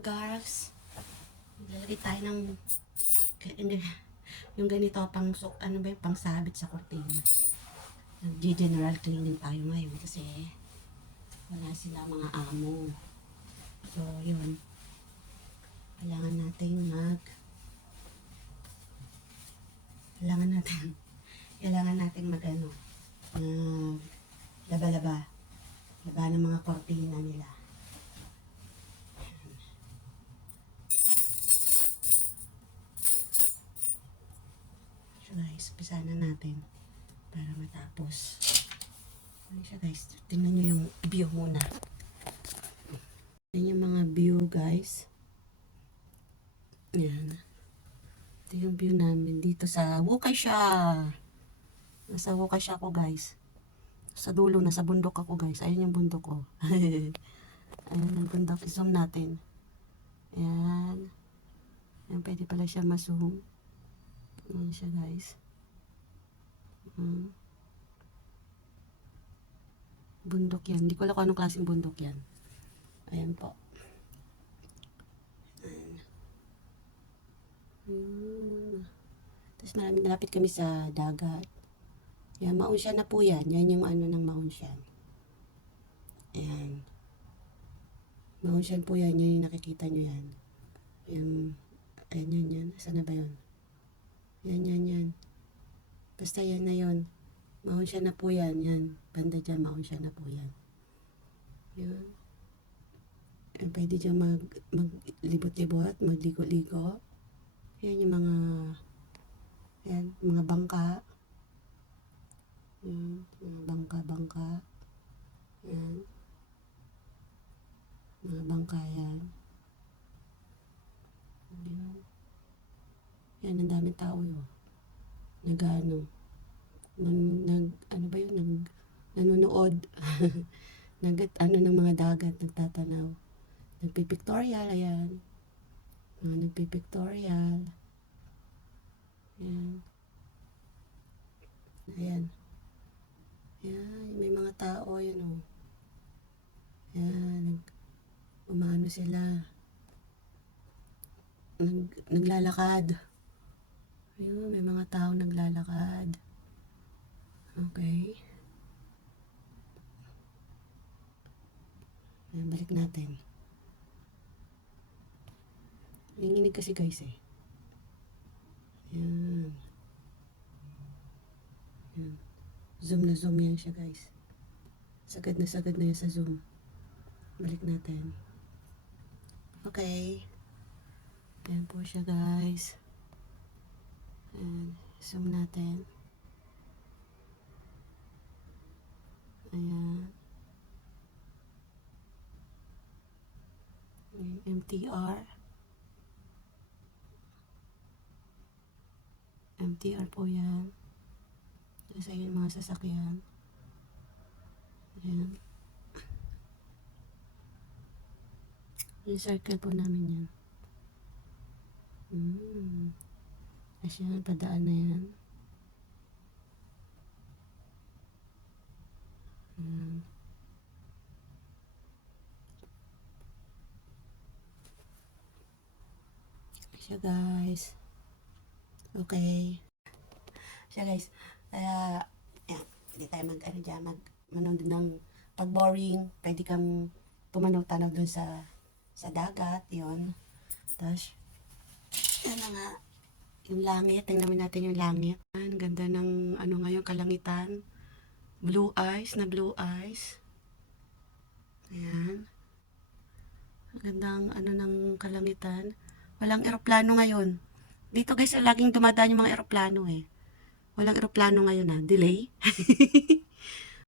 Garx. Lalagay tayo ng yung ganito pang so, ano ba yung pang sabit sa kortina. Nag-general cleaning tayo ngayon kasi wala sila mga amo. So, yun. Kailangan natin mag kailangan natin kailangan natin mag ano uh, laba-laba laba ng mga kortina nila guys pisa na natin para matapos ano siya guys tingnan nyo yung view muna yan yung mga view guys yan ito yung view namin dito sa Wukasha. Nasa Wukasha ako guys. Sa dulo, nasa bundok ako guys. Ayun yung bundok ko. Ayun yung bundok. I-zoom natin. Ayan. Ayan, pwede pala siya ma-zoom. Ayan siya guys. Ayan. Bundok yan. Hindi ko alam kung anong klaseng bundok yan. Ayan po. Hmm. Tapos marami malapit kami sa dagat. Yan, Maunsyan na po yan. Yan yung ano ng Maunsyan. Ayan. Maunsyan po yan. Yan yung nakikita nyo yan. Yung, ayan yan yan. Saan na ba yun? Yan yan yan. Basta yan na yun. Maunsyan na po yan. Yan. Banda dyan, Maunsyan na po yan. Yun. Eh, pwede dyan mag, maglibot-libot, magligo-ligo. Yan yung mga yan, mga bangka. Yan, mga bangka-bangka. Yan. Mga bangka. Yan. Yan, ang daming tao yun. Nag, ano, nag, nag, ano ba yun, nag, nanonood. nag, ano ng mga dagat, nagtatanaw. Nagpipictorial, ayan. Mga nagpipictorial. Ayan. Ayan. Ayan, may mga tao, yun o. Ayan, nag, umano sila. Nag, naglalakad. Ayun, may mga tao naglalakad. Okay. Ayan, balik natin. Nanginginig kasi guys eh. Yan. Yan. Zoom na zoom yan siya guys. Sagad na sagad na yan sa zoom. Balik natin. Okay. Yan po siya guys. Ayan. Zoom natin. Ayan. MTR. MTR po yan. Sa yung mga sasakyan. Ayan. Yung circle po namin yan. Hmm. Kasi padaan na yan. Siya guys. Okay. Siya guys. Kaya, yan. Hindi tayo mag, ano dyan, mag, manood ng pag boring, pwede kang tumanaw-tanaw dun sa, sa dagat, yon Tapos, na nga, yung langit, tingnan natin yung langit. Ang ganda ng, ano ngayon, kalangitan. Blue eyes, na blue eyes. Ayan. Ang gandang, ano, ng kalangitan. Walang eroplano ngayon. Dito guys, laging dumadaan yung mga eroplano eh. Walang eroplano ngayon ha. Delay.